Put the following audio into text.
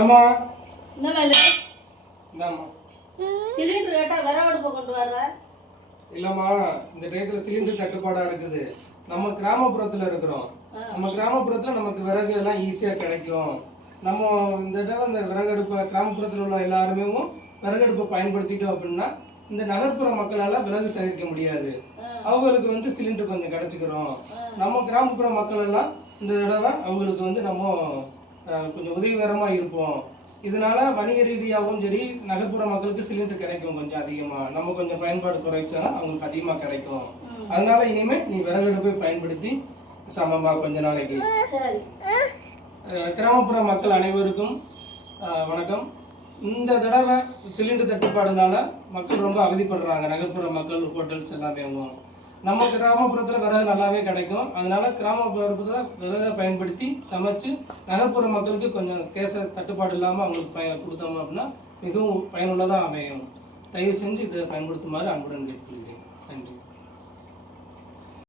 ஏமா என்ன மேல இந்தாம்மா. சிலிண்டர் கேட்டா விறகு அடுப்பை கொண்டு வர்ற. இல்லம்மா, இந்த டயத்துல சிலிண்டர் தட்டுப்பாடா இருக்குது. நம்ம கிராமப்புறத்துல இருக்கிறோம். நம்ம கிராமப்புறத்துல நமக்கு விறகு எல்லாம் ஈஸியா கிடைக்கும். நம்ம இந்த தடவை இந்த விறகு அடுப்பை கிராமப்புறத்தில் உள்ள எல்லாருமே விறகு அடுப்பை பயன்படுத்திட்டோம் அப்படின்னா இந்த நகர்ப்புற மக்களால விறகு சேகரிக்க முடியாது. அவங்களுக்கு வந்து சிலிண்டர் கொஞ்சம் கிடைச்சிக்கிறோம். நம்ம கிராமப்புற மக்கள் எல்லாம் இந்த தடவை அவங்களுக்கு நம்ம கொஞ்சம் உதவிகரமா இருப்போம். இதனால வணிக ரீதியாகவும் சரி, நகர்ப்புற மக்களுக்கு சிலிண்டர் கிடைக்கும் கொஞ்சம் அதிகமா. நம்ம கொஞ்சம் பயன்பாடு குறைச்சா அவங்களுக்கு அதிகமா கிடைக்கும். அதனால இனிமே நீ விறகு அடுப்பை பயன்படுத்தி சமமா கொஞ்ச நாளைக்கு. கிராமப்புற மக்கள் அனைவருக்கும் வணக்கம். இந்த தடவை சிலிண்டர் தட்டுப்பாடுனால மக்கள் ரொம்ப அவதிப்படுறாங்க. நகர்ப்புற மக்கள், ஹோட்டல்ஸ் எல்லாமே. நம்ம கிராமப்புறத்தில் விறகு நல்லாவே கிடைக்கும். அதனால கிராமப்புறத்தில் விறகை பயன்படுத்தி சமைச்சு நகர்ப்புற மக்களுக்கு கொஞ்சம் தட்டுப்பாடு இல்லாமல் அவங்களுக்கு கொடுத்தோம் அப்படின்னா மிகவும் பயனுள்ளதாக அமையும். தயவு செஞ்சு இதை பயன்படுத்துமாறு அன்புடன் கேட்டுக்கொள்கிறேன். நன்றி.